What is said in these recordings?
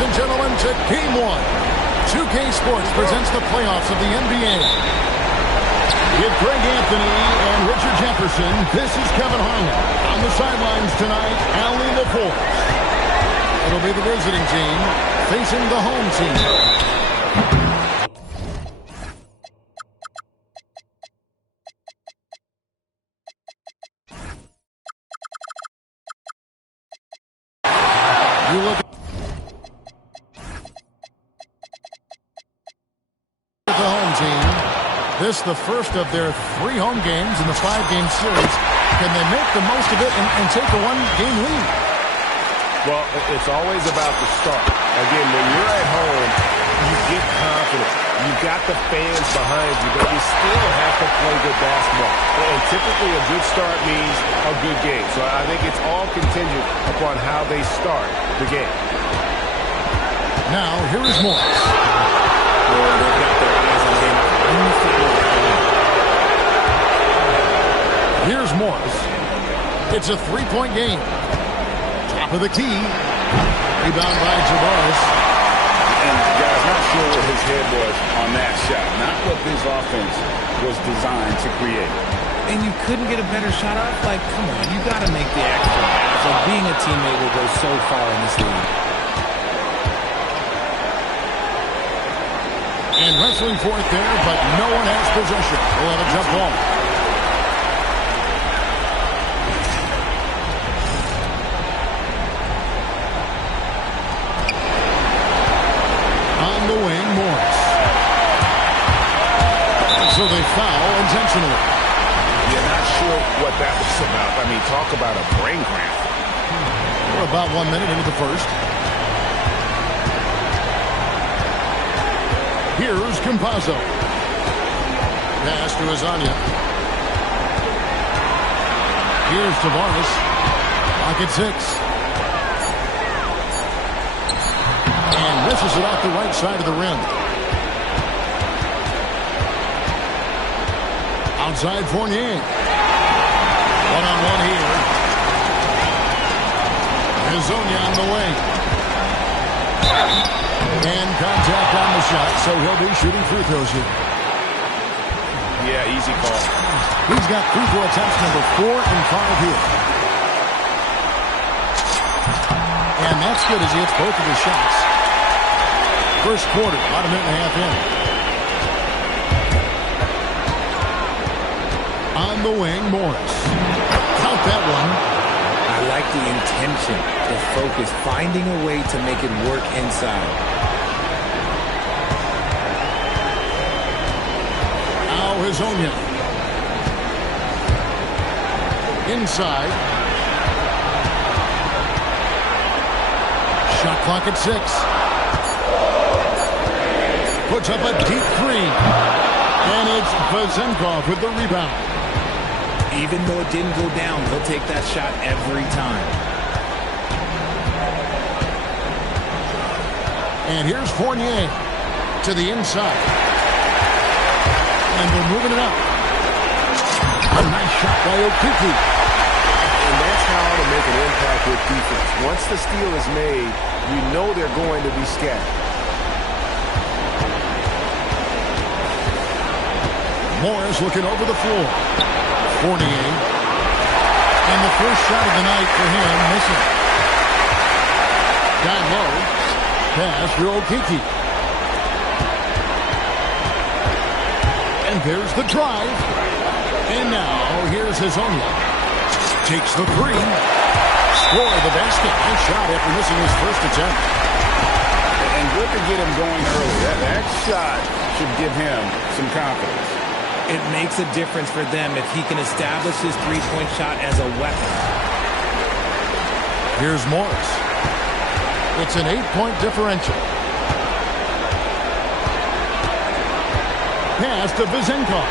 ladies and gentlemen, to Game 1. 2K Sports presents the playoffs of the NBA. With Greg Anthony and Richard Jefferson, this is Kevin Harlan. On the sidelines tonight, Allie LaForce. It'll be the visiting team facing the home team. You look at the home team. This the first of their 3 home games in the 5-game series. Can they make the most of it and take a 1-game lead? Well, it's always about the start. Again, when you're at home, you get confident. You've got the fans behind you, but you still have to play good basketball. And typically a good start means a good game. So I think it's all contingent upon how they start the game. Now, here is Morris. Well, they've got their eyes on him. Here's Morris. It's a 3-point game. Top of the key. Rebound by Javaris. And guys, not sure where his head was on that shot. Not what this offense was designed to create. And you couldn't get a better shot off? Like, come on, you got to make the extra pass. Like, being a teammate will go so far in this league. And wrestling for it there, but no one has possession. We'll have a jump ball. On the wing, Morris. So they foul intentionally. You're not sure what that was about. I mean, talk about a brain cramp. We're about 1 minute into the first. Here's Campazzo. Pass to Azania. Here's Tavares. Pocket 6. And misses it off the right side of the rim. Outside Fournier. One-on-one here. Azania on the wing. And contact on the shot, so he'll be shooting free throws here. Yeah, easy call. He's got free throw attempts number 4 and 5 here. And that's good as he hits both of his shots. First quarter, about a minute and a half in. On the wing, Morris. Count that one. I like the intention, the focus, finding a way to make it work inside. Hezonja. Inside. Shot clock at 6. Puts up a deep 3. And it's Vujasinovic with the rebound. Even though it didn't go down, he'll take that shot every time. And here's Fournier to the inside. And they're moving it up. A nice shot by Okiki. And that's how to make an impact with defense. Once the steal is made, you know they're going to be scattered. Morris looking over the floor. Fournier. And the first shot of the night for him, missing. Down low. Pass for Okiki. And there's the drive. And now, here's Hezonja. Takes the 3. Score the basket. Nice shot after missing his first attempt. And good to get him going early. That shot should give him some confidence. It makes a difference for them if he can establish his 3-point shot as a weapon. Here's Morris. It's an 8-point differential. Pass to Vujasinovic.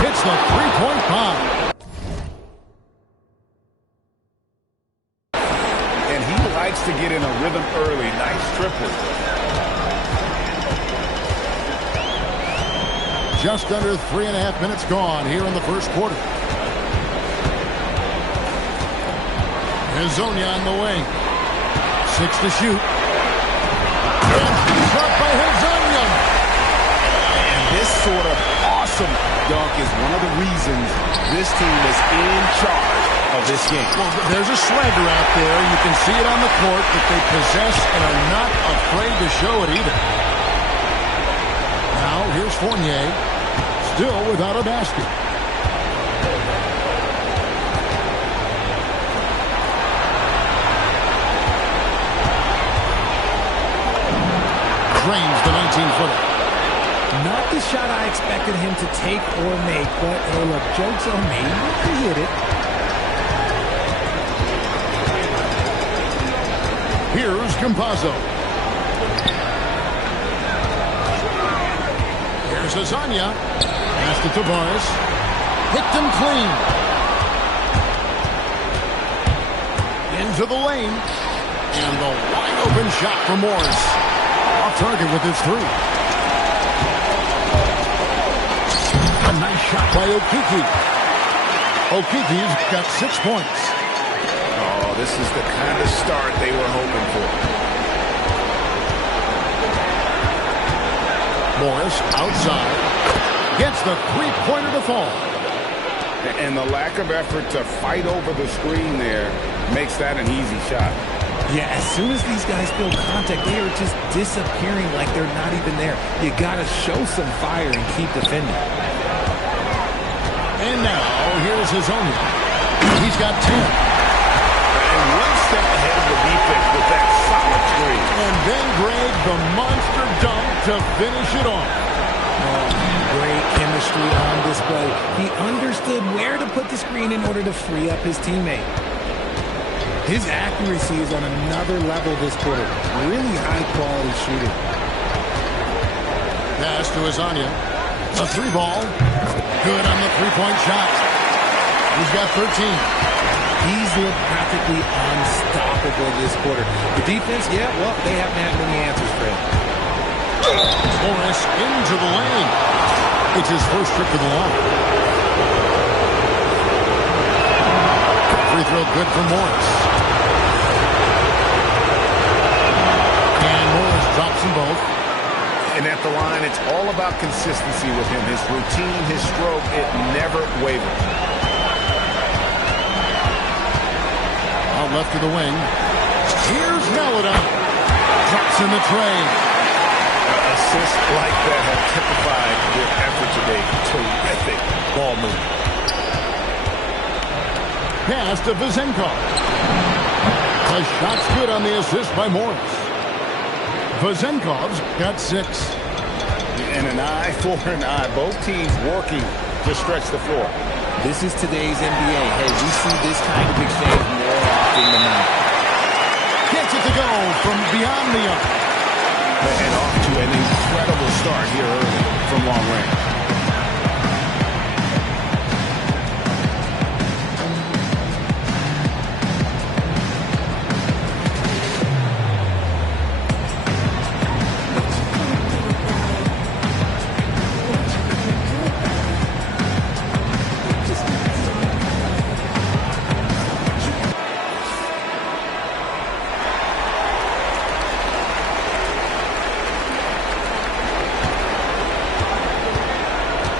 Hits the 3-point bomb. And he likes to get in a rhythm early. Nice triple. Just under 3.5 minutes gone here in the first quarter. Hezonja on the wing. 6 to shoot. And he's up by Hazanya. And this sort of awesome dunk is one of the reasons this team is in charge of this game. Well, there's a swagger out there. You can see it on the court that they possess and are not afraid to show it either. Now, here's Fournier, still without a basket. Drains the 19-footer. Not the shot I expected him to take or make, but hey, look, joke's on me. He hit it. Here's Campazzo. Here's Hazanya. Pass to Tavares. Hit them clean. Into the lane. And the wide open shot for Morris. Off target with his three. A nice shot by Okiki. Okiki's got 6 points. Oh, this is the kind of start they were hoping for. Morris outside. Gets the three-pointer to fall. And the lack of effort to fight over the screen there makes that an easy shot. Yeah, as soon as these guys feel contact, they are just disappearing like they're not even there. You got to show some fire and keep defending. And now, here's Hazanya. He's got 10. And one step ahead of the defense with that solid screen. And then Greg, the monster dunk to finish it off. Oh, great chemistry on display. He understood where to put the screen in order to free up his teammate. His accuracy is on another level this quarter. Really high-quality shooting. Pass to Hazanya. A three ball. Good on the three-point shot. He's got 13. He's looked practically unstoppable this quarter. The defense, yeah, well, they haven't had many answers for him. Morris into the lane. It's his first trip to the line. Free throw good for Morris. And Morris drops them both. And at the line, it's all about consistency with him. His routine, his stroke, it never wavers. Out left to the wing. Here's Melida. Drops in the tray. Assists like that have typified their effort today. Terrific ball movement. Pass to Vujasinovic. The shot's good on the assist by Morris. Vujasinkov's got 6. And an eye for an eye. Both teams working to stretch the floor. This is today's NBA. Hey, we see this kind of exchange more often than not. Gets it to go from beyond the arc. And off to an incredible start here early from long range.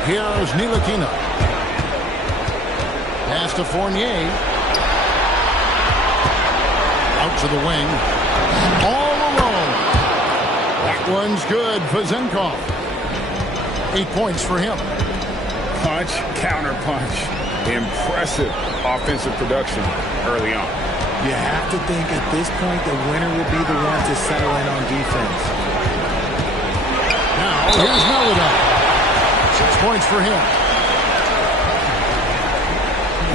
Here's Ntilikina. Pass to Fournier. Out to the wing. All alone. That one's good for Zenkov. 8 points for him. Punch, counter punch. Impressive offensive production early on. You have to think at this point the winner will be the one to settle in on defense. Now, here's Melida. 6 points for him.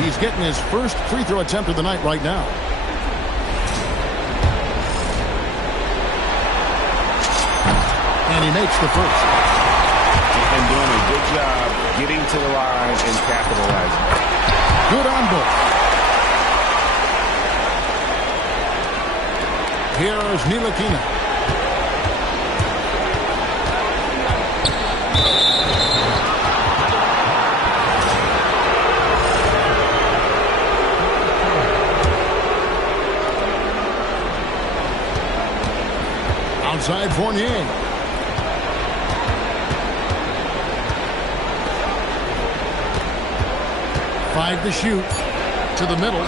He's getting his first free throw attempt of the night right now. And he makes the first. And doing a good job getting to the line and capitalizing. Good on both. Here's Ntilikina. Inside Fournier. Five to shoot. To the middle.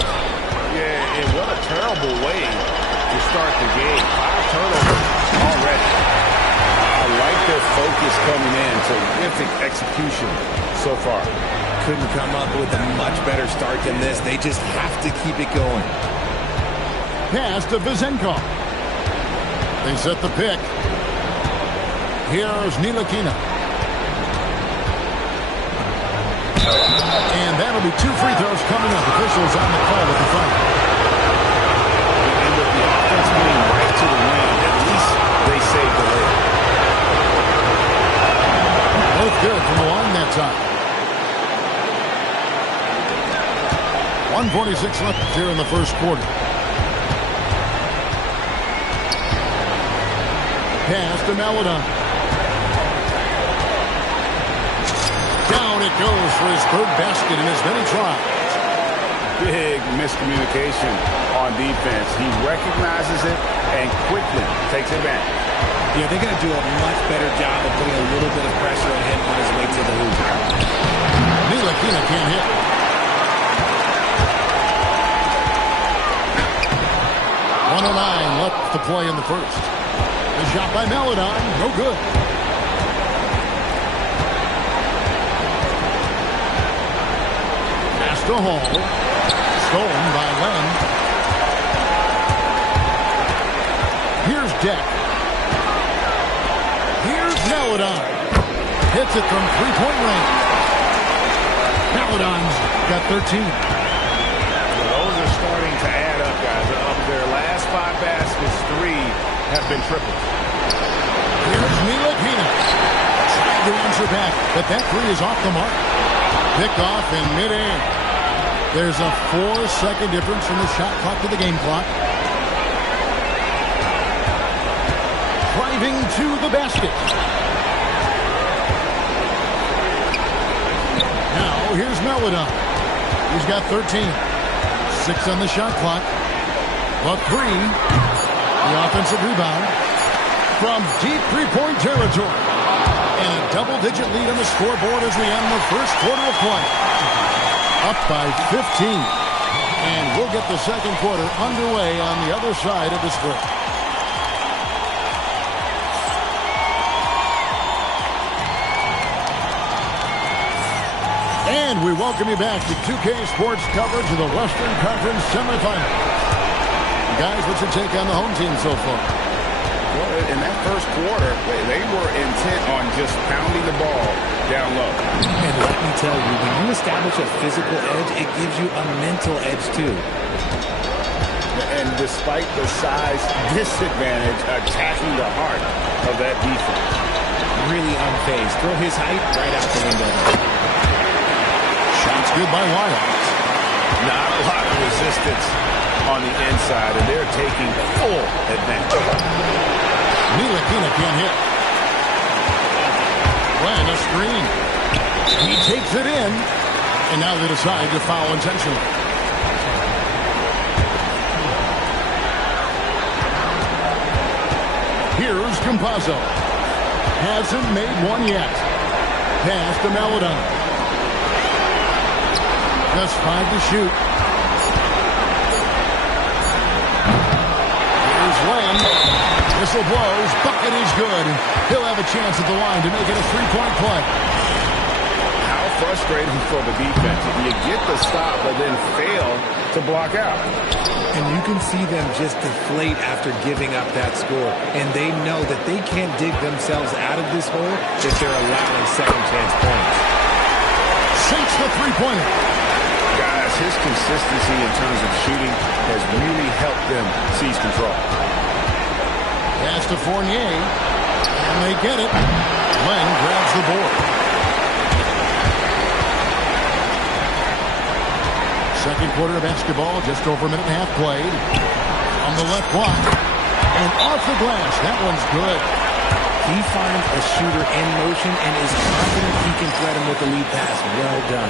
Yeah, and what a terrible way to start the game. 5 turnovers already. I like their focus coming in. Terrific execution so far. Couldn't come up with a much better start than this. They just have to keep it going. Pass to Vujasinovic. They set the pick. Here's Ntilikina. And that'll be 2 free throws coming up. Officials on the call at the front. And with the offense being right to the rim, at least they saved the lead. Both good from the line that time. 1:46 left here in the first quarter. Pass to Melodon. Down it goes for his 3rd basket in as many tries. Big miscommunication on defense. He recognizes it and quickly takes advantage. Yeah, they're going to do a much better job of putting a little bit of pressure on him on his way to the hoop. Ntilikina can't hit. .109 left to play in the first. The shot by Melodon, no good. Pass to Hall. Stolen by Len. Here's Deck. Here's Melodon. Hits it from 3-point range. Melodon's got 13. Those are starting to add up, guys. Of their last 5 baskets, 3 have been triples. Here's Ntilikina. Trying to answer back, but that 3 is off the mark. Picked off in midair. There's a 4-second difference from the shot clock to the game clock. Driving to the basket. Now here's Melodon. He's got 13. 6 on the shot clock. But 3. The offensive rebound from deep 3-point territory. And a double-digit lead on the scoreboard as we end the first quarter of play. Up by 15. And we'll get the second quarter underway on the other side of this break. And we welcome you back to 2K Sports coverage of the Western Conference semifinals. Guys, what's your take on the home team so far? Well, in that first quarter, they were intent on just pounding the ball down low. And let me tell you, when you establish a physical edge, it gives you a mental edge too. And despite the size disadvantage, attacking the heart of that defense. Really unfazed. Throw his height right out the window. Shots good by Wyatt. Not a lot of resistance on the inside, and they're taking full advantage. Ntilikina can't hit. Len, a screen. He takes it in, and now they decide to foul intentionally. Here's Campazzo. Hasn't made one yet. Pass to Melodon. Just 5 to shoot. Here's Len. Whistle blows. Bucket is good. He'll have a chance at the line to make it a 3-point play. How frustrating for the defense. You get the stop, but then fail to block out. And you can see them just deflate after giving up that score. And they know that they can't dig themselves out of this hole if they're allowing second-chance points. Sinks the three-pointer. Guys, his consistency in terms of shooting has really helped them seize control. Pass to Fournier. And they get it. Len grabs the board. Second quarter of basketball, just over a minute and a half played. On the left block. And off the glass. That one's good. He finds a shooter in motion and is confident he can thread him with the lead pass. Well done.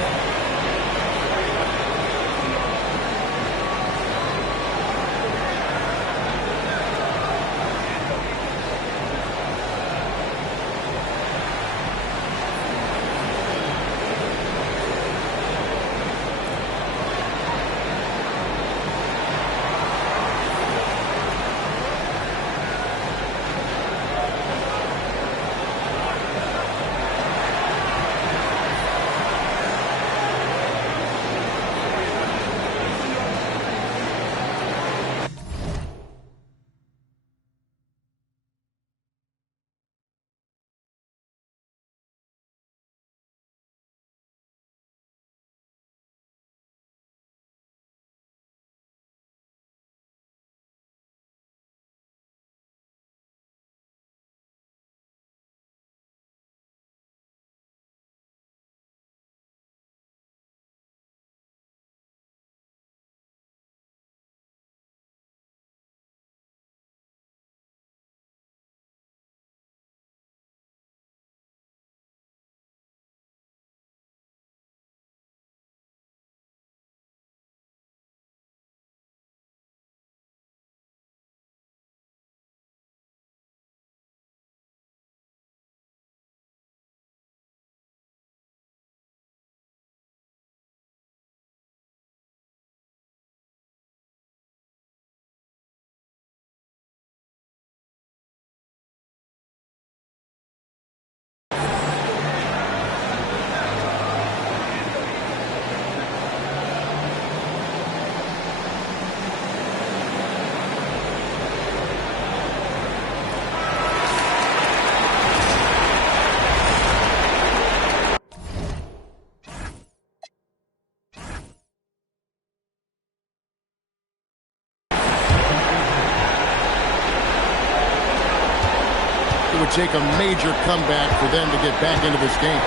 take a major comeback for them to get back into this game.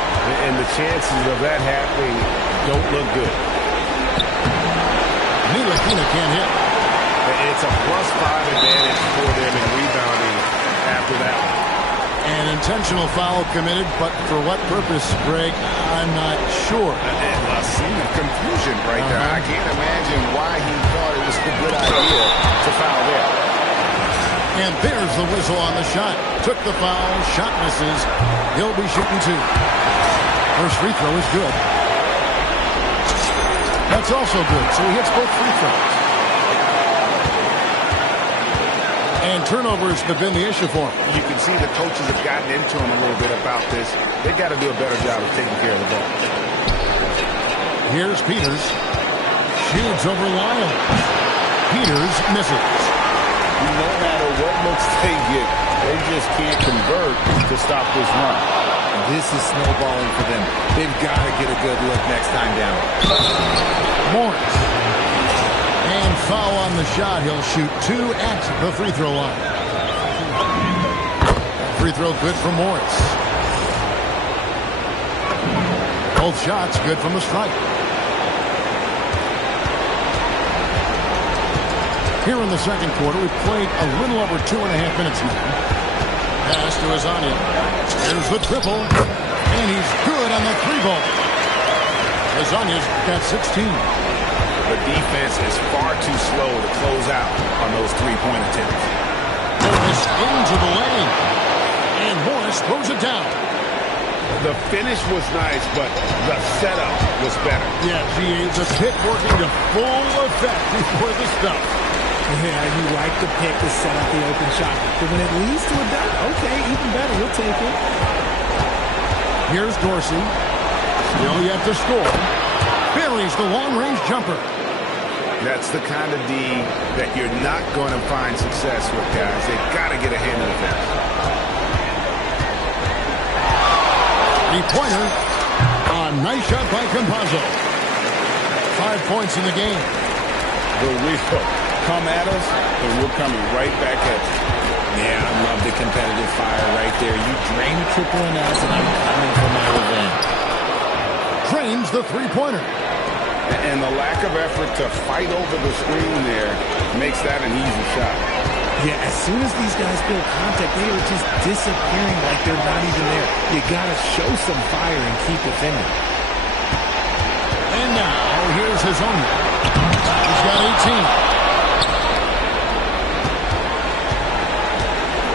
And the chances of that happening don't look good. Ntilikina can't hit. It's a +5 advantage for them in rebounding after that. An intentional foul committed, but for what purpose, Greg, I'm not sure. A scene of confusion right there. I can't imagine why he thought it was a good idea to foul there. And there's the whistle on the shot. Took the foul, shot misses. He'll be shooting 2. First free throw is good. That's also good, so he hits both free throws. And turnovers have been the issue for him. You can see the coaches have gotten into him a little bit about this. They've got to do a better job of taking care of the ball. Here's Peters. Shoots over Lyle. Peters misses. No matter what looks they get, they just can't convert to stop this run. This is snowballing for them. They've got to get a good look next time down. Morris. And foul on the shot. He'll shoot 2 at the free throw line. Free throw good for Morris. Both shots good from the stripe. Here in the second quarter, we've played a little over 2.5 minutes now. Pass to Azania. Here's the triple. And he's good on the 3-ball. Azania's got 16. The defense is far too slow to close out on those 3-point attempts. Morris into the lane. And Morris throws it down. The finish was nice, but the setup was better. Yeah, the pick working to full effect before the stuff. Yeah, you like the pick to set up the open shot. But when it leads to a dunk, okay, even better. We'll take it. Here's Dorsey. Still yet to score. Buries the long-range jumper. That's the kind of D that you're not going to find success with, guys. They've got to get a hand in the fence. Three-pointer. A nice shot by Campazzo. 5 points in the game. The wheel. Come at us, and we're coming right back at you. Yeah, I love the competitive fire right there. You drain triple and us, and I'm coming for my revenge. Drains the three-pointer. And the lack of effort to fight over the screen there makes that an easy shot. Yeah, as soon as these guys build contact, they are just disappearing like they're not even there. You got to show some fire and keep defending. And now, here's his own. He's got 18.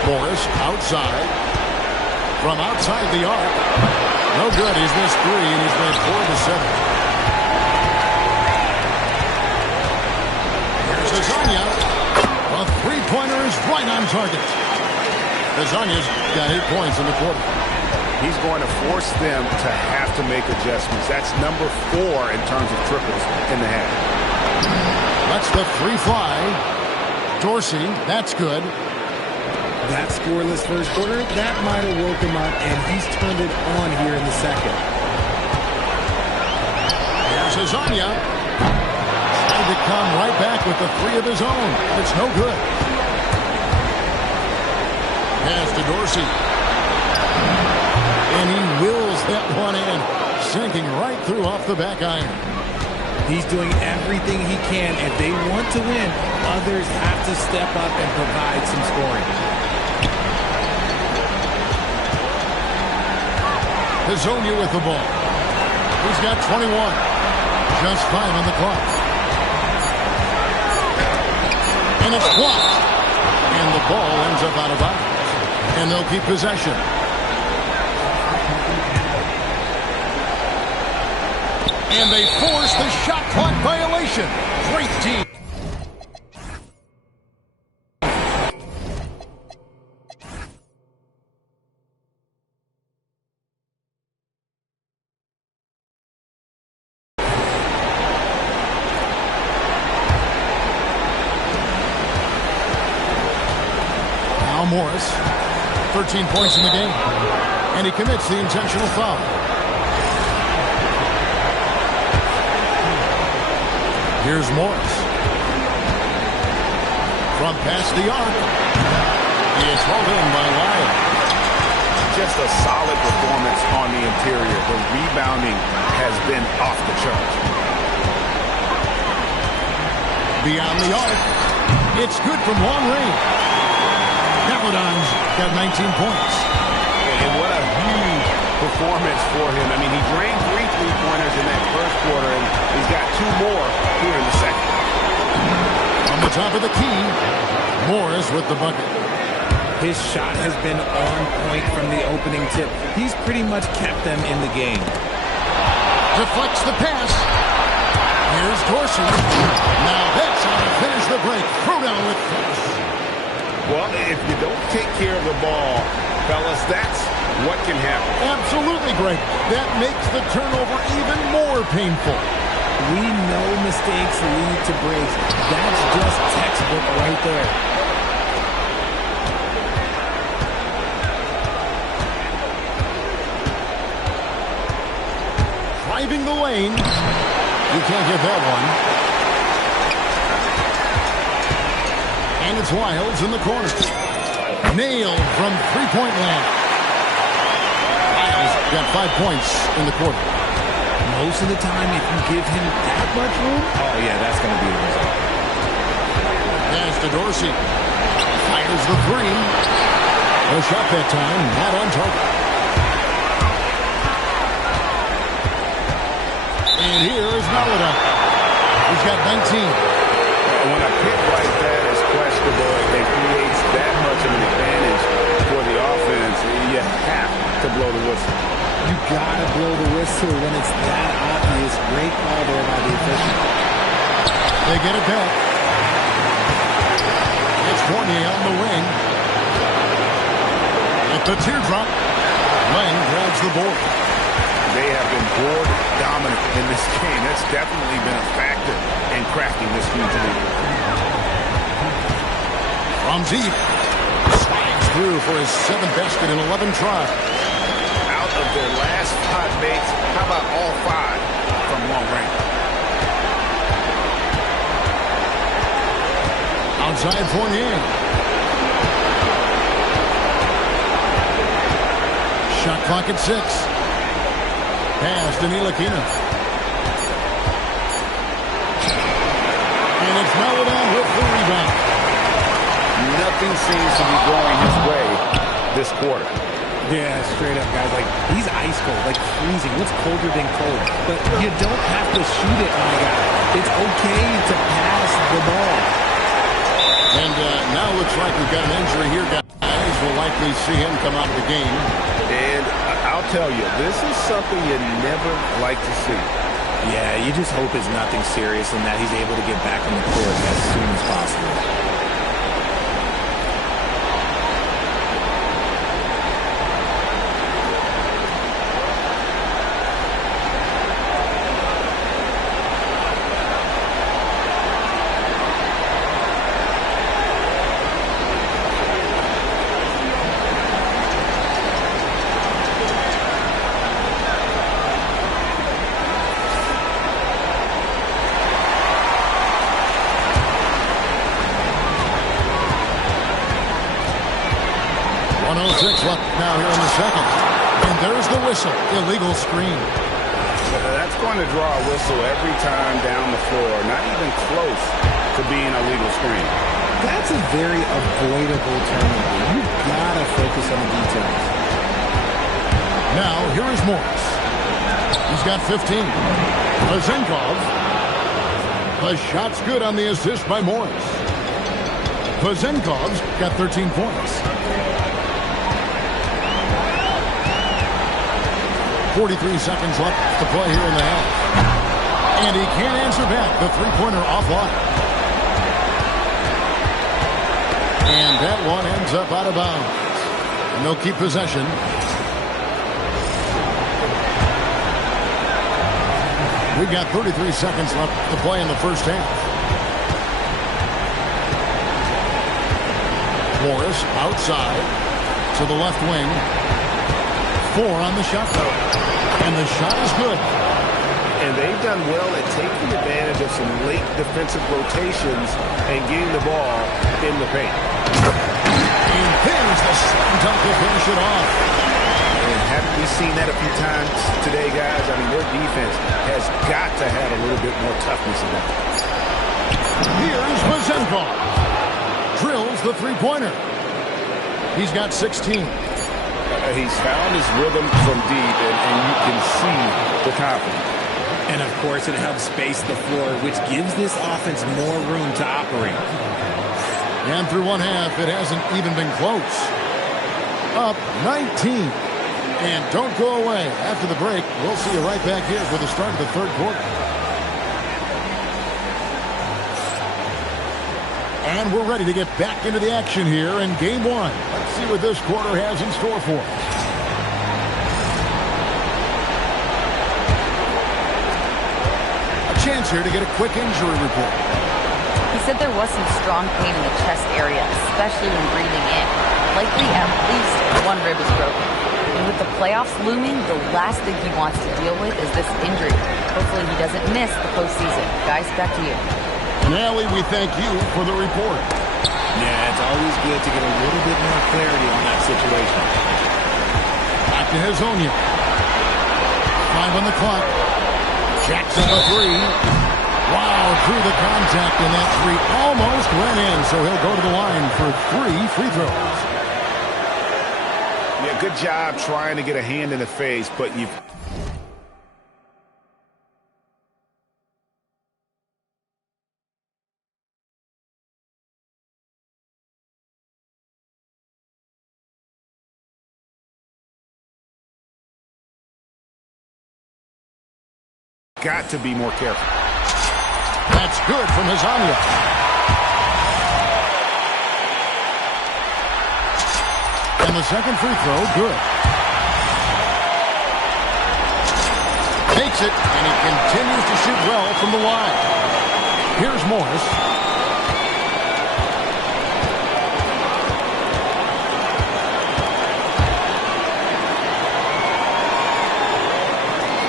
Morris outside. From outside the arc. No good. He's missed 3, and he's made 4 of the 7. Here's Azania. A three-pointer is right on target. Azania's got 8 points in the quarter. He's going to force them to have to make adjustments. That's number 4 in terms of triples in the half. That's the 3 fly. Dorsey, that's good. That scoreless first quarter, that might have woke him up, and he's turned it on here in the second. Here's Azania. Trying to come right back with the 3 of his own. It's no good. Pass to Dorsey. And he wills that one in, sinking right through off the back iron. He's doing everything he can. If they want to win, others have to step up and provide some scoring. Hazonia with the ball. He's got 21. Just 5 on the clock. And it's blocked. And the ball ends up out of bounds. And they'll keep possession. And they force the shot clock violation. Great team. Morris, 13 points in the game, and he commits the intentional foul. Here's Morris. From past the arc. He is hauled in by Lyle. just a solid performance on the interior. The rebounding has been off the charts. Beyond the arc. It's good from long range. Paladon's got 19 points. And what a huge performance for him. I mean, he drained 3 3-pointers in that first quarter, and he's got 2 more here in the second. On the top of the key, Morris with the bucket. His shot has been on point from the opening tip. He's pretty much kept them in the game. Deflects the pass. Here's Dorsey. Now that's how to finish the break. Throw down with force. Well, if you don't take care of the ball, fellas, that's what can happen. Absolutely great. That makes the turnover even more painful. We know mistakes lead to breaks. That's just textbook right there. Driving the lane. You can't get that one. And it's Wiles in the corner. Nailed from three-point land. Wiles got 5 points in the quarter. Most of the time, if you give him that much room, oh yeah, that's going to be the result. Pass to Dorsey. Fires the three. No shot that time. Not on target. And here is Maladon. He's got 19. When a pick like that is questionable and creates that much of an advantage for the offense, you have to blow the whistle. You gotta blow the whistle when it's that obvious. Great call there by the official. They get it back. It's Fournier on the wing. At the teardrop, Lang grabs the board. They have been board dominant in this game. That's definitely been a factor in crafting this huge lead. From deep, slides through for his 7th basket in 11 tries. Out of their last 5 mates, how about all 5 from long range? Outside Fournier. Shot clock at 6. Pass to Ntilikina. And it's Maladon with the rebound. Nothing seems to be going his way this quarter. Yeah, straight up, guys. Like, he's ice cold, like freezing. What's colder than cold? But you don't have to shoot it, my guy. It's okay to pass the ball. And now looks like we've got an injury here, guys. We'll likely see him come out of the game. And I'll tell you, this is something you never like to see. Yeah, you just hope it's nothing serious and that he's able to get back on the court as soon as possible. Left now here in the second. And there's the whistle. Illegal screen. That's going to draw a whistle every time down the floor. Not even close to being a legal screen. That's a very avoidable turnover. You've got to focus on the details. Now, here is Morris. He's got 15. Vujasinovic. The shot's good on the assist by Morris. Vujasinkov's got 13 points. 43 seconds left to play here in the half. And he can't answer back. The three-pointer offline. And that one ends up out of bounds. And they'll keep possession. We've got 33 seconds left to play in the first half. Morris outside to the left wing. 4 on the shot clock. And the shot is good. And they've done well at taking advantage of some late defensive rotations and getting the ball in the paint. And there's the slam dunk to finish it off. And haven't we seen that a few times today, guys? I mean, their defense has got to have a little bit more toughness about it. Here's Vujasinovic. Drills the three-pointer. He's got 16. He's found his rhythm from deep, and you can see the confidence. And, of course, it helps space the floor, which gives this offense more room to operate. And through one half, it hasn't even been close. Up 19. And don't go away. After the break, we'll see you right back here for the start of the third quarter. And we're ready to get back into the action here in game one. Let's see what this quarter has in store for us. A chance here to get a quick injury report. He said there was some strong pain in the chest area, especially when breathing in. Likely at least one rib is broken. And with the playoffs looming, the last thing he wants to deal with is this injury. Hopefully he doesn't miss the postseason. Guys, back to you. And Allie, we thank you for the report. Yeah, it's always good to get a little bit more clarity on that situation. Back to Hazonia. 5 on the clock. Jacks up a three. Wow, through the contact, and that three almost went in, so he'll go to the line for 3 free throws. Yeah, good job trying to get a hand in the face, but you've... got to be more careful. That's good from Hazonia. And the second free throw, good. Takes it, and he continues to shoot well from the line. Here's Morris.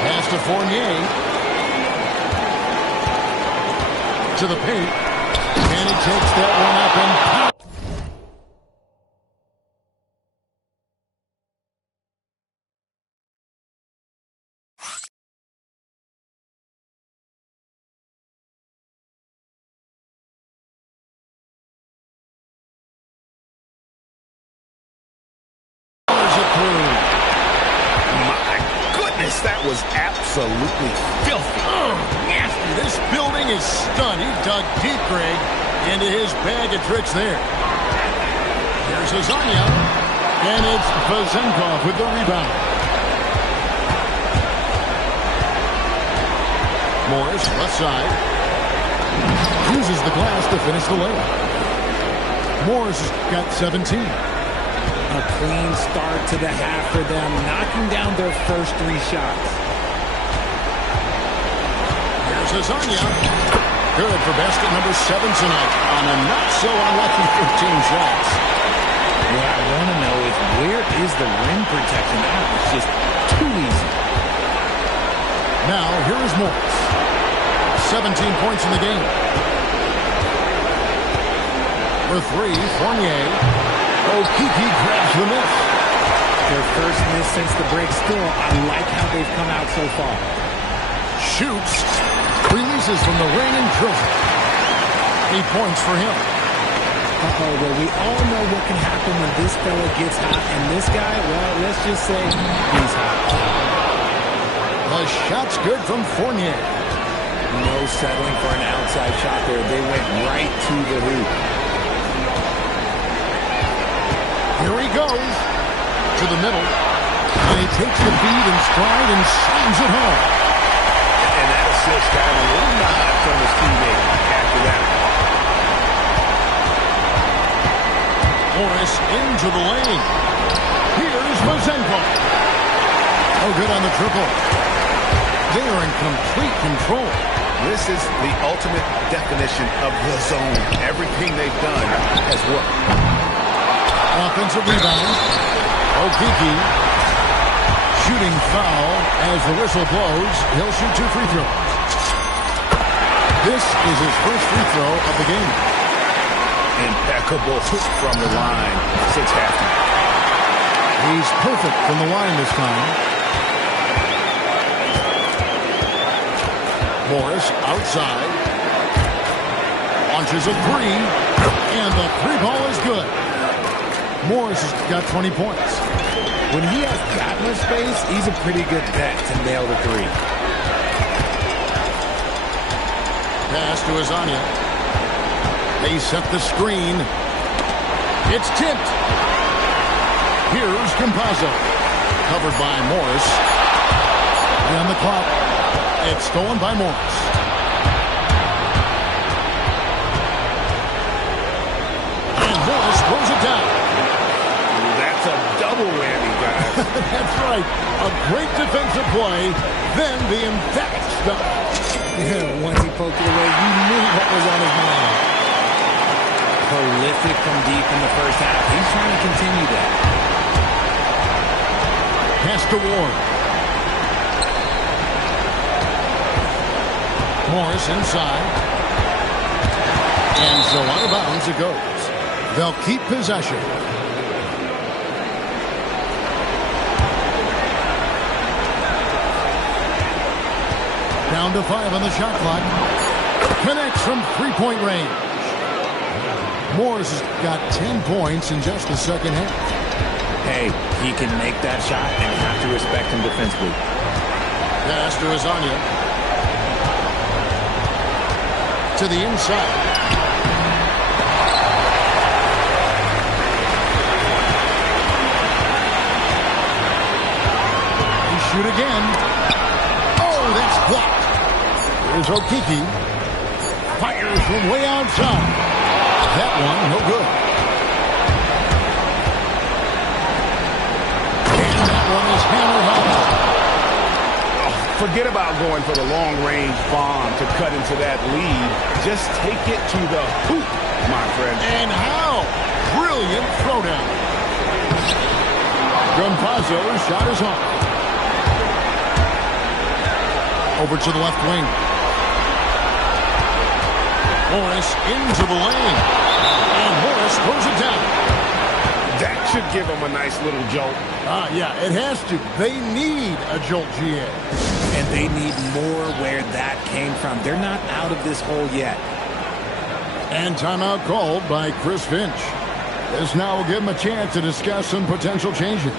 Pass to Fournier. To the paint, and he takes that one up and powers it through. My goodness, that was absolutely filthy. Oh, nasty. This building is stunned. He dug deep, Greg, into his bag of tricks there. Here's Hazonia, and it's Vujasinovic with the rebound. Morris, left side. Uses the glass to finish the layup. Morris has got 17. A clean start to the half for them, knocking down their first 3 shots. Here's Hazonia. Good for basket number 7 tonight on a not-so-unlucky 15 shots. What I want to know is, where is the rim protection? That was just too easy. Now, here is Morris. 17 points in the game. For 3, Fournier. Okiki grabs the miss. Their first miss since the break. Still, I like how they've come out so far. Shoots. Releases from the ring and drills it. 8 points for him. Well, we all know what can happen when this fella gets hot. And this guy, well, let's just say he's hot. The shot's good from Fournier. No settling for an outside shot there. They went right to the hoop. Here he goes. To the middle. And he takes the feed in stride and slams it home. And that assist got a little nod from his teammate after that. Morris into the lane. Here's Vujasinovic. Oh, good on the triple. They are in complete control. This is the ultimate definition of the zone. Everything they've done has worked. Offensive rebound. Okiki. Shooting foul as the whistle blows. He'll shoot 2 free throws. This is his first free throw of the game. Impeccable from the line since halftime. He's perfect from the line this time. Morris outside. Launches a three. And the three ball is good. Morris has got 20 points. When he has that much space, he's a pretty good bet to nail the three. Pass to Azania. They set the screen. It's tipped. Here's Campazzo. Covered by Morris. And on the clock. It's stolen by Morris. And Morris throws it down. That's a double whammy, guys. That's right. A great defensive play. Then the emphatic stop. Yeah, once he poked it away, you knew what was on his mind. Prolific from deep in the first half. He's trying to continue that. Pass to Ward. Morris inside. And so out of bounds it goes. They'll keep possession. Down to 5 on the shot clock. Connects from three-point range. Morris has got 10 points in just the second half. Hey, he can make that shot, and you have to respect him defensively. Pass to Azania. To the inside. They shoot again. Oh, that's blocked. Here's Okiki. Fires from way outside. That one, no good. And that one is hammered home. Forget about going for the long-range bomb to cut into that lead. Just take it to the hoop, my friend. And how? Brilliant throwdown. Campazzo's shot is on. Over to the left wing. Morris into the lane. And Morris throws it down. That should give them a nice little jolt. Yeah, it has to. They need a jolt, GA. And they need more where that came from. They're not out of this hole yet. And timeout called by Chris Finch. This now will give him a chance to discuss some potential changes.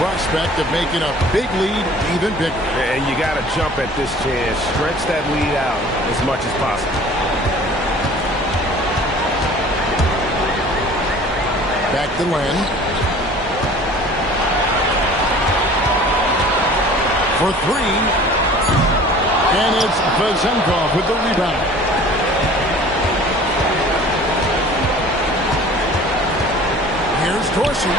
Prospect of making a big lead even bigger. And you got to jump at this chance. Stretch that lead out as much as possible. Back to Len. For three. And it's Vazenkov with the rebound. Here's Dorsey.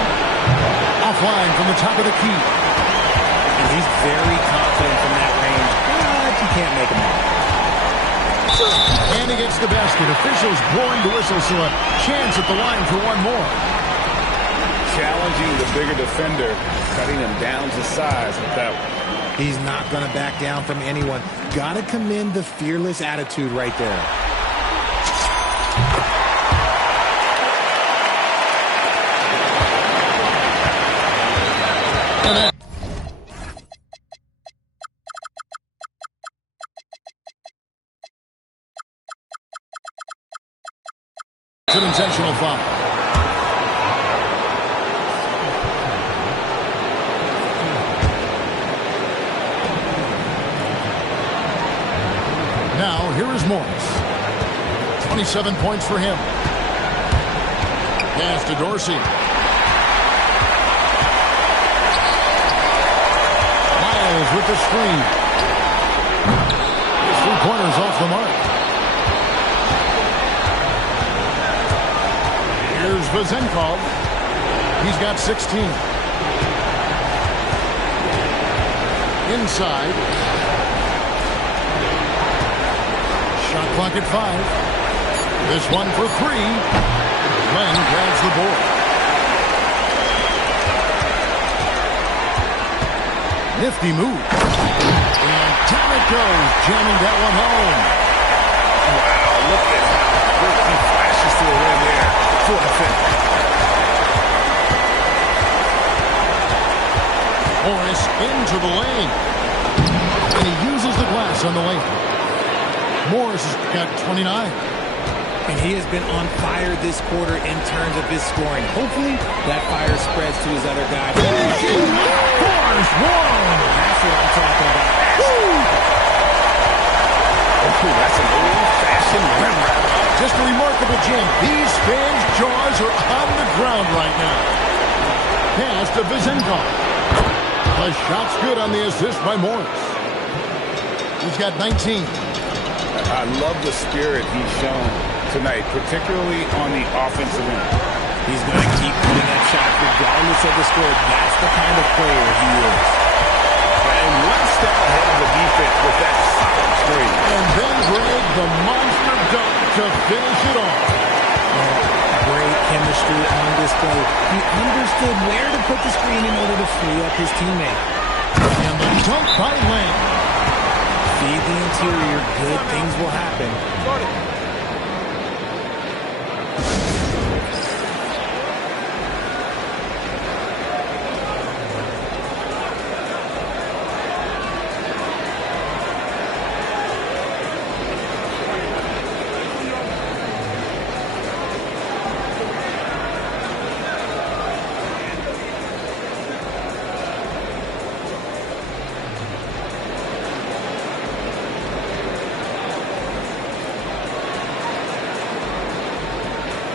Offline from the top of the key. And he's very confident from that range, but you can't make him out. And he gets the basket. Officials blowing the whistle, so a chance at the line for one more. Challenging the bigger defender, cutting him down to size with that one. He's not going to back down from anyone. Got to commend the fearless attitude right there. It's an intentional foul. Now, here is Morris. 27 points for him. Pass to Dorsey. Miles with the screen. His three-pointers off the mark. Vujasinovic. He's got 16. Inside. Shot clock at 5. This one for 3. Len grabs the board. Nifty move. And down it goes, jamming that one home. Wow, look at how quick he flashes to the rim there for the finish. Morris into the lane. And he uses the glass on the lane. Morris has got 29. And he has been on fire this quarter in terms of his scoring. Hopefully, that fire spreads to his other guy. Finishing force one. That's what I'm talking about. Oh, that's an old-fashioned rim wrap. Just a remarkable jam. These fans' jaws are on the ground right now. Pass to Vujasinovic. The shot's good on the assist by Morris. He's got 19. I love the spirit he's shown tonight, particularly on the offensive end. He's going to keep putting that shot regardless of the score. That's the kind of player he is. And one step ahead of the defense with that solid screen. And then Greg, the monster dunk to finish it off. Great chemistry on display. He understood where to put the screen in order to free up his teammate. And the dunk by Len. Feed the interior, good things will happen.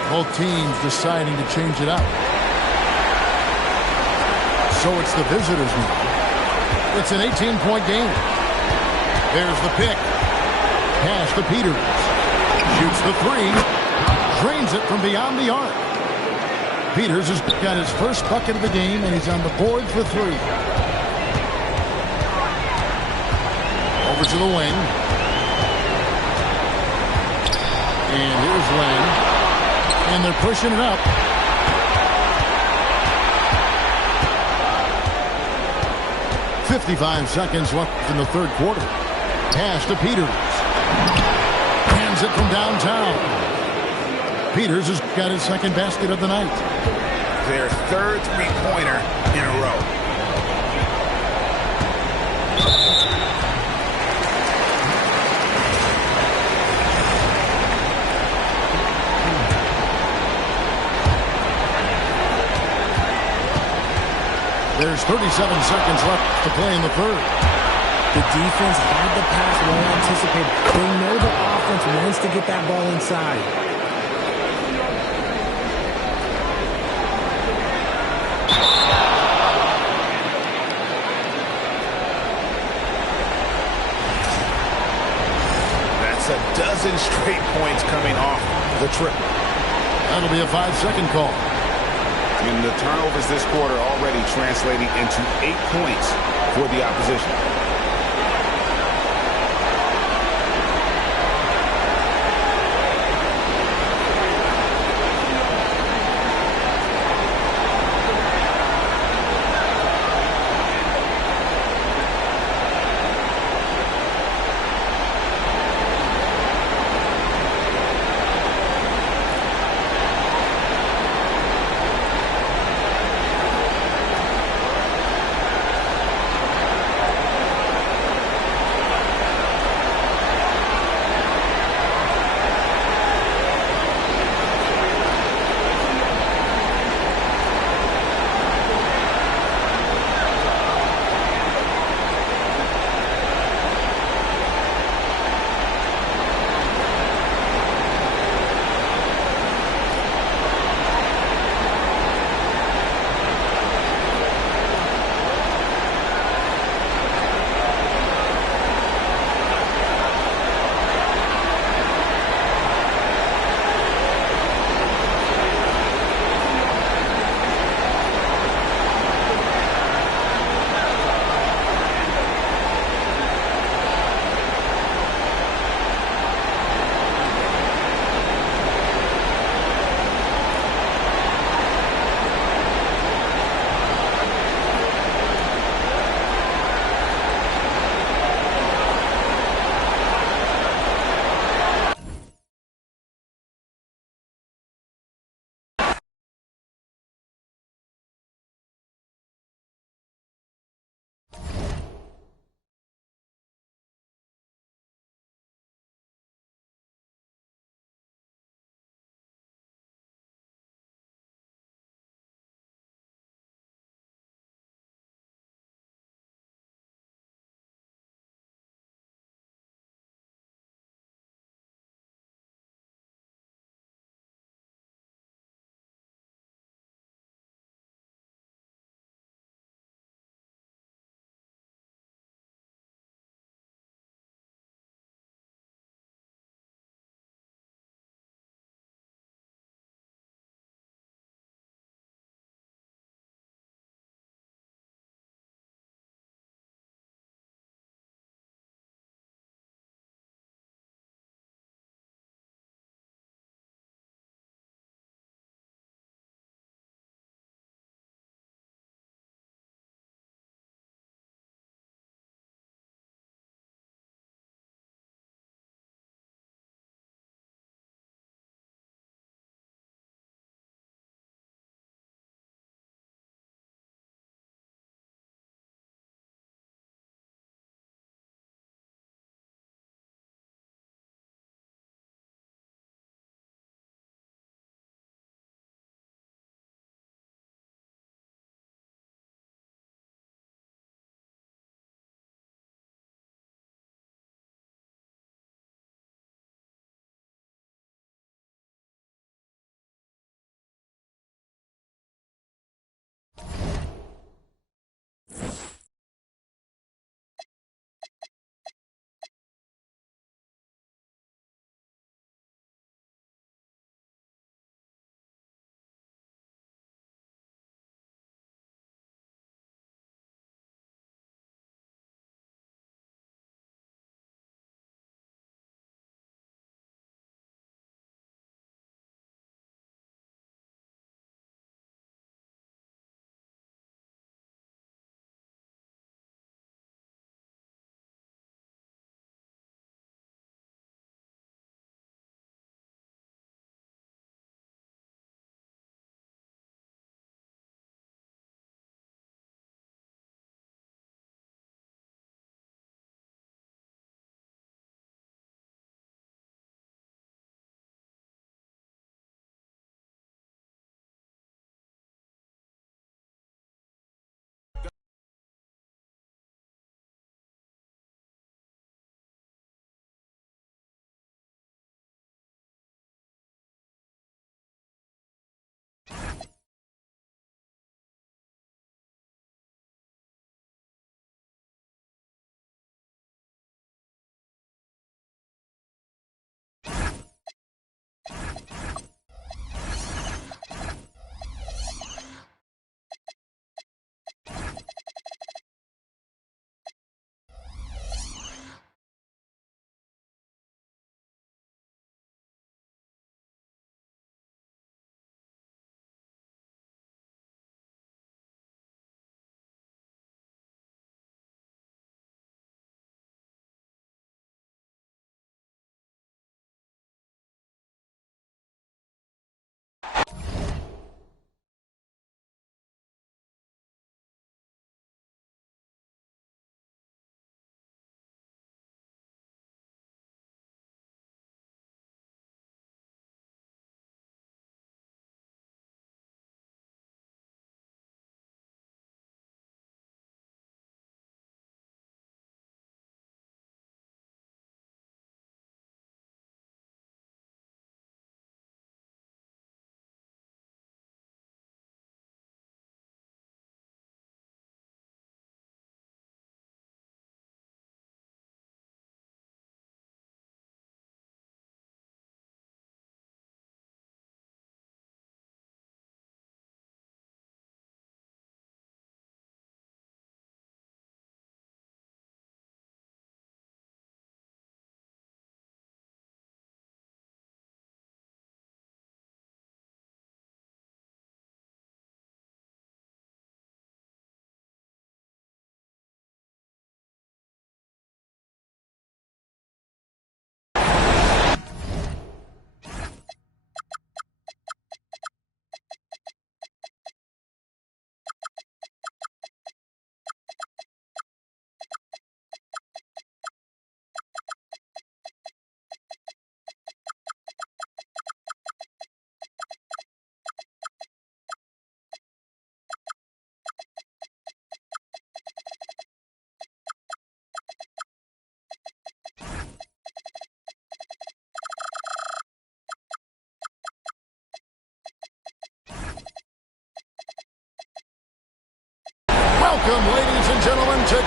Both teams deciding to change it up. So it's the visitors now. It's an 18-point game. There's the pick. Pass to Peters. Shoots the 3. Drains it from beyond the arc. Peters has got his first bucket of the game, and he's on the board for 3. Over to the wing. And here's Len. And they're pushing it up. "55 seconds left in the third quarter. Pass to Peters. Hands it from downtown. Peters has got his second basket of the night. Their third three-pointer in a row. There's 37 seconds left to play in the third. The defense had the pass well anticipated. They know the offense wants to get that ball inside. That's a dozen straight points coming off the triple. That'll be a 5-second call. And the turnovers this quarter already translating into 8 points for the opposition.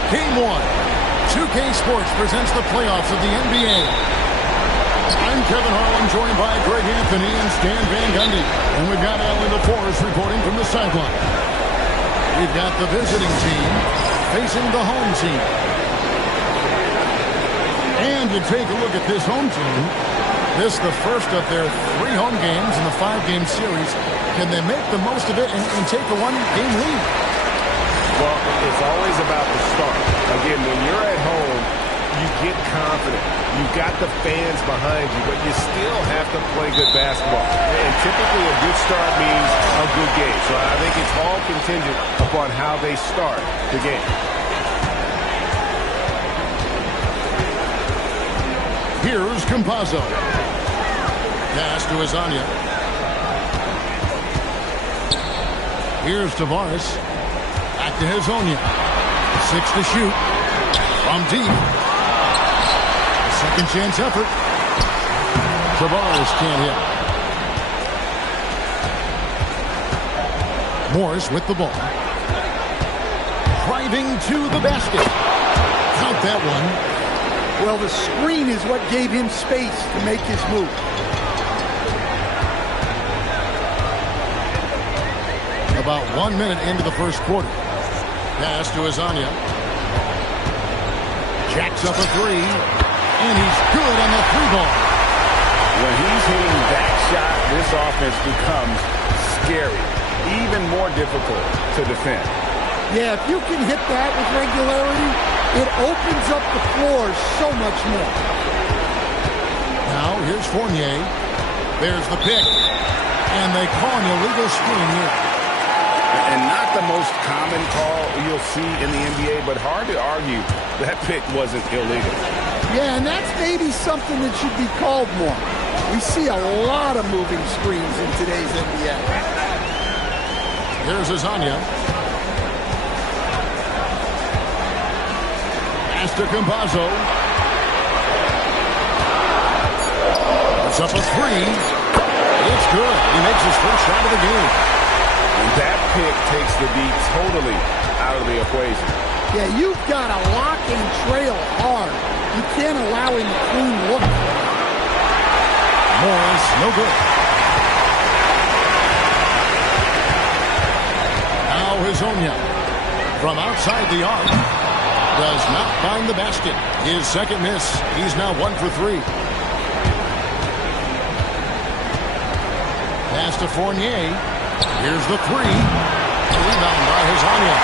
Game 1. 2K Sports presents the playoffs of the NBA. I'm Kevin Harlan, joined by Greg Anthony and Stan Van Gundy. And we've got Allie LaForest reporting from the sideline. We've got the visiting team facing the home team. And you take a look at this home team. This is the first of their 3 home games in the 5-game series. Can they make the most of it and take a 1-game lead? Well, it's always about the start. Again, when you're at home, you get confident. You've got the fans behind you, but you still have to play good basketball. And typically a good start means a good game. So I think it's all contingent upon how they start the game. Here's Campazzo. Pass to Azania. Here's Tavares. Back to Hazonia. 6 to shoot. From deep. Second chance effort. Tavares can't hit. Morris with the ball. Driving to the basket. Count that one. Well, the screen is what gave him space to make his move. About 1 minute into the first quarter. Pass to Azania. Jacks up a 3. And he's good on the 3-ball. When he's hitting that shot, this offense becomes scary. Even more difficult to defend. Yeah, if you can hit that with regularity, it opens up the floor so much more. Now, here's Fournier. There's the pick. And they call an illegal screen here. And not the most common call you'll see in the NBA, but hard to argue that pick wasn't illegal. Yeah, and that's maybe something that should be called more. We see a lot of moving screens in today's NBA. There's Azania. Pass to Campazzo. It's up a 3. It's good. He makes his first shot of the game. And that pick takes the D totally out of the equation. Yeah, you've got to lock and trail hard. You can't allow him a clean look. Morris, no good. Now Hazonia from outside the arc. Does not find the basket. His second miss. He's now 1 for 3. Pass to Fournier. Here's the 3. Rebound by Hazonia.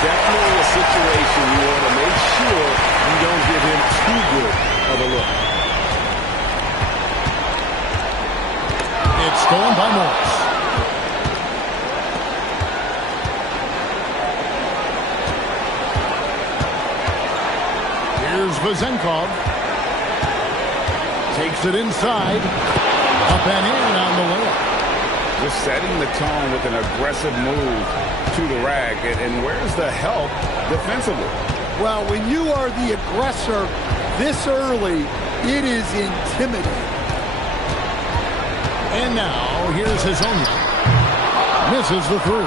Definitely a situation you want to make sure you don't give him too good of a look. It's stolen by Morris. Here's Vazenkov. Takes it inside. Up and in on the layup. Just setting the tone with an aggressive move to the rack. And where's the help defensively? Well, when you are the aggressor this early, it is intimidating. And now, here's Hazonia. Misses the 3.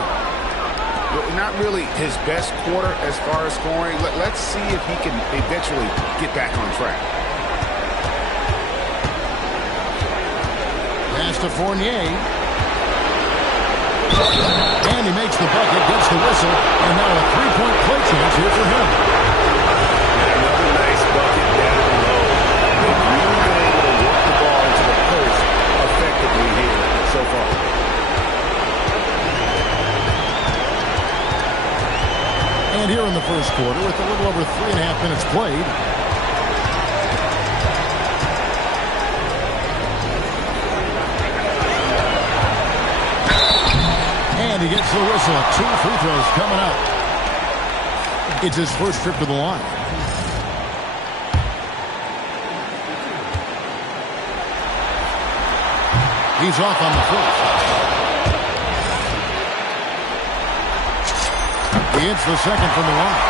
Not really his best quarter as far as scoring. Let's see if he can eventually get back on track. Pass to Fournier. And he makes the bucket, gets the whistle, and now a 3-point play chance here for him. Another nice bucket down low. They've really been able to work the ball into the post effectively here so far. And here in the first quarter, with a little over 3.5 minutes played. And he gets the whistle. 2 free throws coming up. It's his first trip to the line. He's off on the first. He hits the second from the line.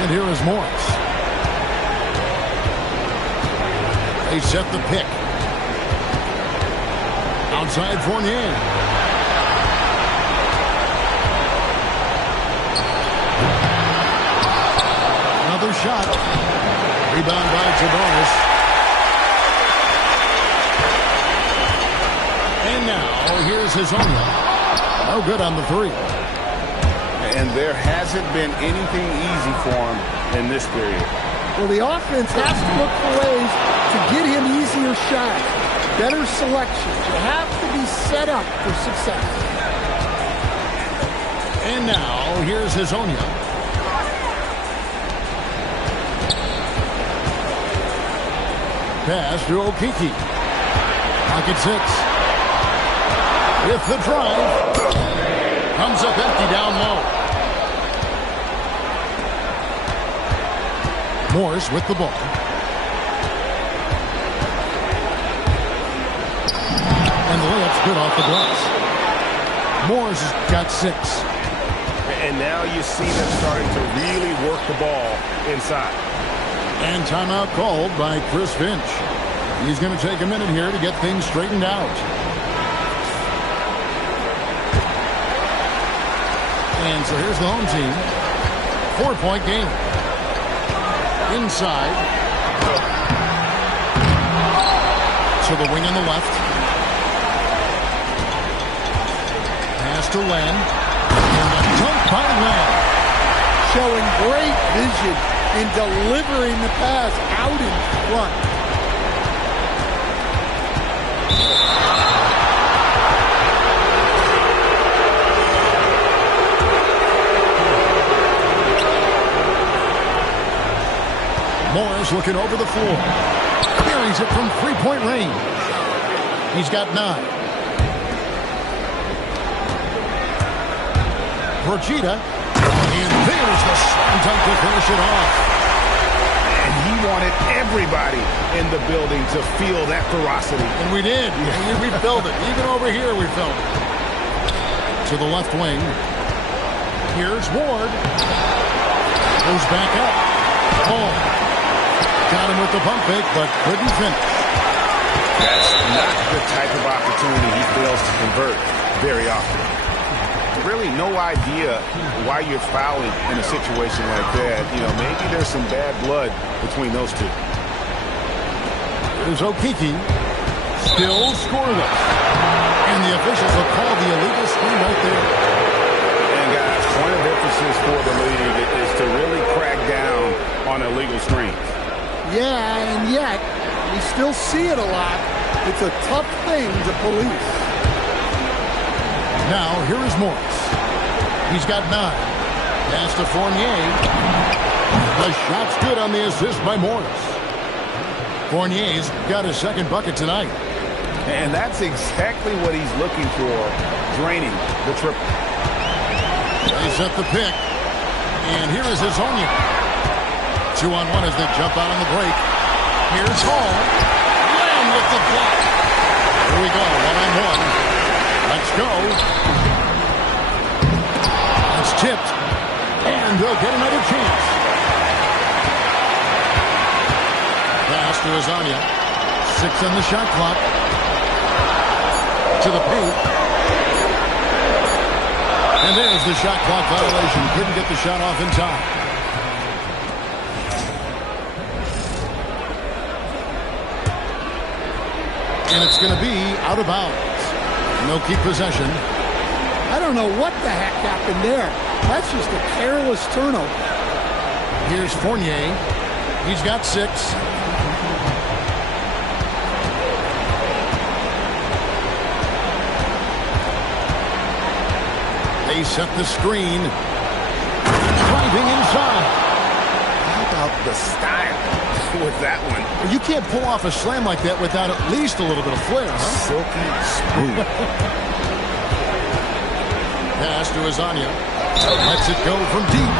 And here is Morris. They set the pick. Outside Fournier. shot. Rebound by Tavares. And now, here's Hazonia. No good on the three. And there hasn't been anything easy for him in this period. Well, the offense has to look for ways to get him easier shots, better selection. You have to be set up for success. And now, here's Hazonia. Pass to Okiki. Pocket 6. With the drive. Comes up empty down low. Morris with the ball. And the layup's good off the glass. Morris has got 6. And now you see them starting to really work the ball inside. And timeout called by Chris Finch. He's going to take a minute here to get things straightened out. And so here's the home team. 4-point game. Inside. To the wing on the left. Pass to Len. And a dunk by Len. Showing great vision in delivering the pass out in front. Morris looking over the floor. Carries it from three-point range. He's got 9. Procida. And there's the slam dunk to finish it off. And he wanted everybody in the building to feel that ferocity. And we did. We felt it. Even over here we felt it. To the left wing. Here's Ward. Goes back up. Oh. Got him with the pump fake, but couldn't finish. That's not the type of opportunity he fails to convert very often. Really no idea why you're fouling in a situation like that. You know, maybe there's some bad blood between those two. There's Okiki. Still scoreless. And the officials will call the illegal screen right there. And guys, point of emphasis for the league is to really crack down on illegal screens. Yeah, and yet, we still see it a lot. It's a tough thing to police. Now, here is Morris. He's got 9. Pass to Fournier. The shot's good on the assist by Morris. Fournier's got his second bucket tonight. And that's exactly what he's looking for, draining the triple. They set the pick. And here is Hazonia. 2-on-1 as they jump out on the break. Here's Hall. Lamb with the block. Here we go, 1-on-1. Let's go. It's tipped. And they'll get another chance. Pass to Hazonia. 6 on the shot clock. To the paint. And there's the shot clock violation. Couldn't get the shot off in time. And it's going to be out of bounds. No keep possession. I don't know what the heck happened there. That's just a careless turnover. Here's Fournier. He's got 6. They set the screen. Driving inside. How about the style with that one? You can't pull off a slam like that without at least a little bit of flair, huh? Silky smooth. Pass to Hazonia. Lets it go from deep.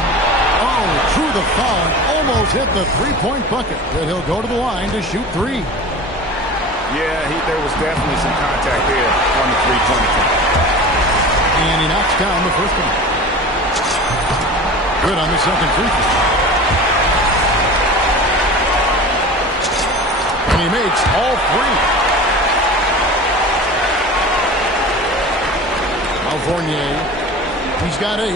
Oh, through the foul. Almost hit the three-point bucket. But he'll go to the line to shoot 3. Yeah, there was definitely some contact there on the three-point attempt. And he knocks down the first one. Good on the second free throw. And he makes all 3. Now Fournier. He's got 8.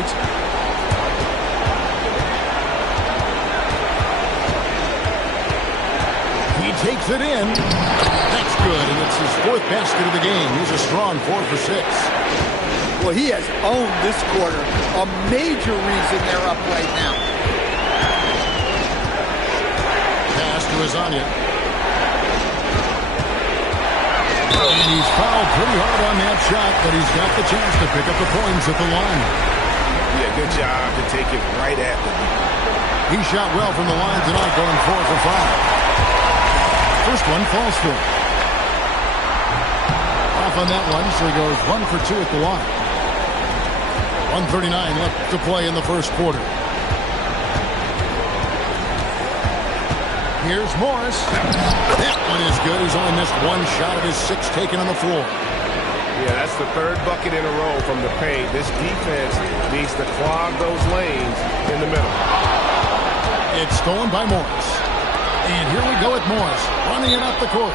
Puts it in. That's good, and it's his 4th basket of the game. He's a strong 4 for 6. Well, he has owned this quarter. A major reason they're up right now. Pass to Azania. And he's fouled pretty hard on that shot, but he's got the chance to pick up the points at the line. Yeah, good job to take it right at them. He shot well from the line tonight, going 4 for 5. First one falls for him. Off on that one, so he goes 1 for 2 at the line. 1:39 left to play in the first quarter. Here's Morris. That one is good. He's only missed 1 shot of his 6 taken on the floor. Yeah, that's the 3rd bucket in a row from the paint. This defense needs to clog those lanes in the middle. It's stolen by Morris. And here we go with Morris running it up the court.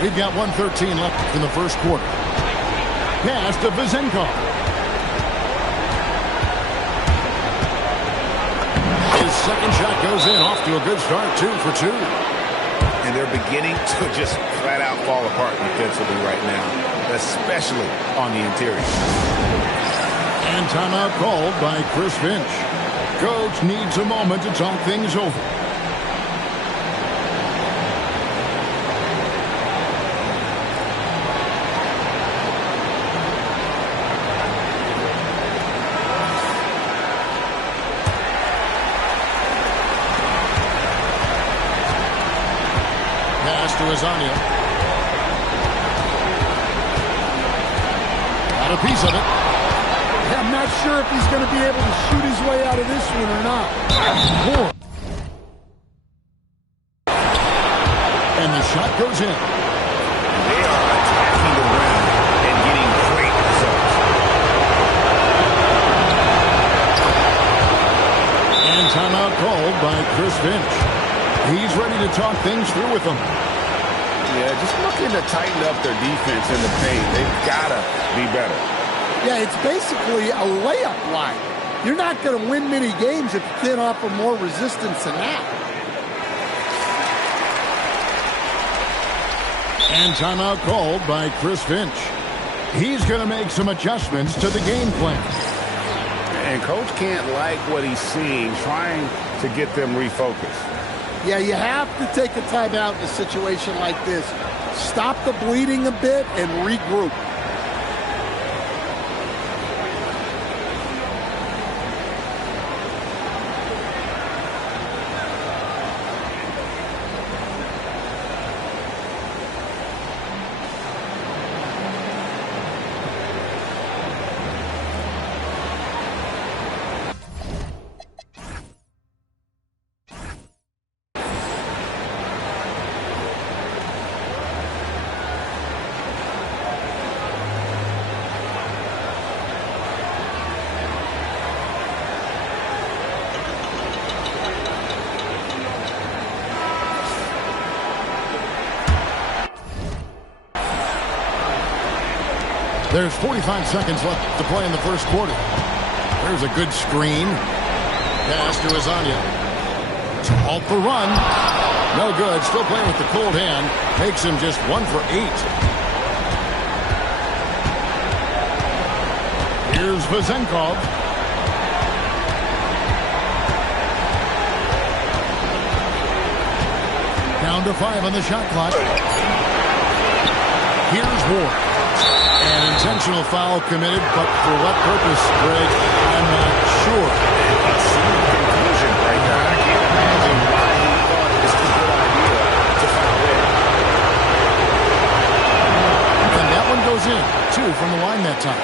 We've got 1:13 left in the first quarter. Pass to Vujasinovic. His second shot goes in, off to a good start, 2 for 2. And they're beginning to just flat out fall apart defensively right now, especially on the interior. And timeout called by Chris Finch. Coach needs a moment to talk things over. To Azania. Got a piece of it. Yeah, I'm not sure if he's going to be able to shoot his way out of this one or not. More. And the shot goes in. They are attacking the rim and getting great results. And timeout called by Chris Finch. He's ready to talk things through with them. Yeah, just looking to tighten up their defense in the paint. They've got to be better. Yeah, it's basically a layup line. You're not going to win many games if you can't offer more resistance than that. And timeout called by Chris Finch. He's going to make some adjustments to the game plan. And Coach can't like what he's seeing, trying to get them refocused. Yeah, you have to take a timeout in a situation like this. Stop the bleeding a bit and regroup. There's 45 seconds left to play in the first quarter. There's a good screen. Pass to Azania. To halt the run. No good. Still playing with the cold hand. Makes him just 1 for 8. Here's Vujasinovic. Down to 5 on the shot clock. Here's Ward. An intentional foul committed, but for what purpose, Greg? I'm not sure. It's the conclusion right there. I can't imagine why he thought this was a good idea to foul there. And that one goes in. 2 from the line that time.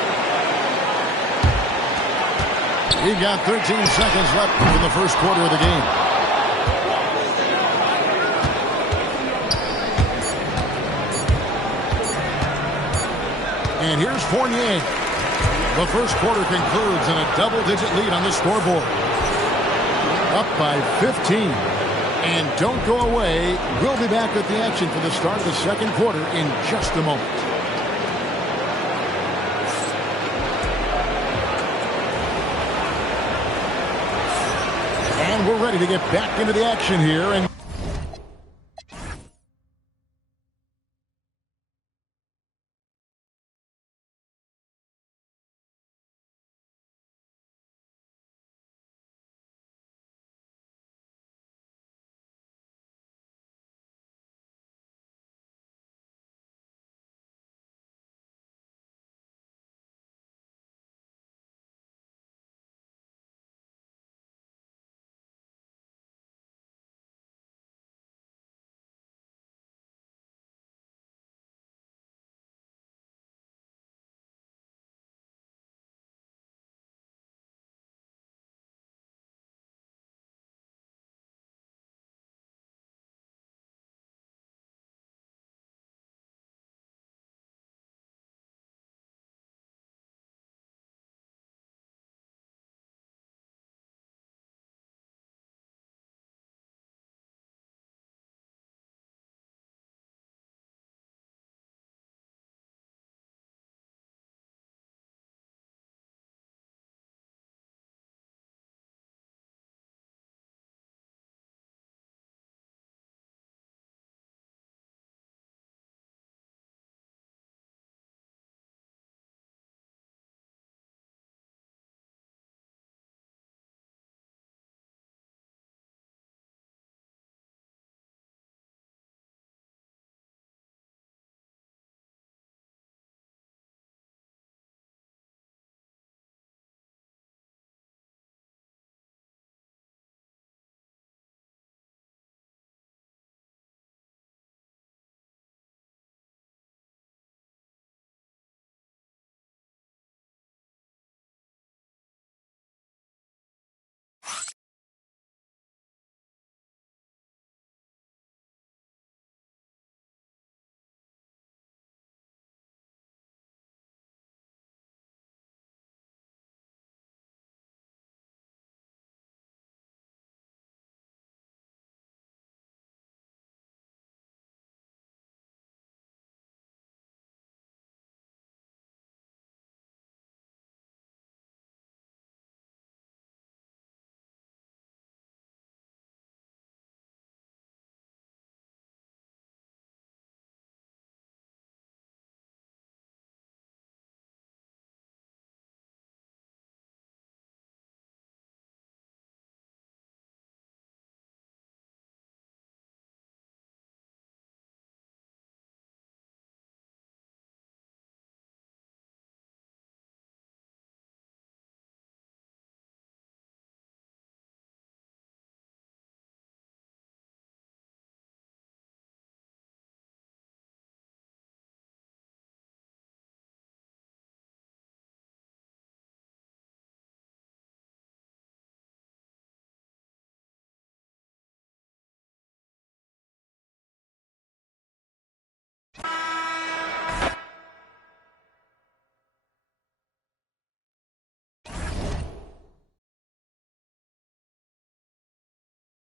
We've got 13 seconds left in the first quarter of the game. And here's Fournier. The first quarter concludes in a double-digit lead on the scoreboard. Up by 15. And don't go away. We'll be back with the action for the start of the second quarter in just a moment. And we're ready to get back into the action here. And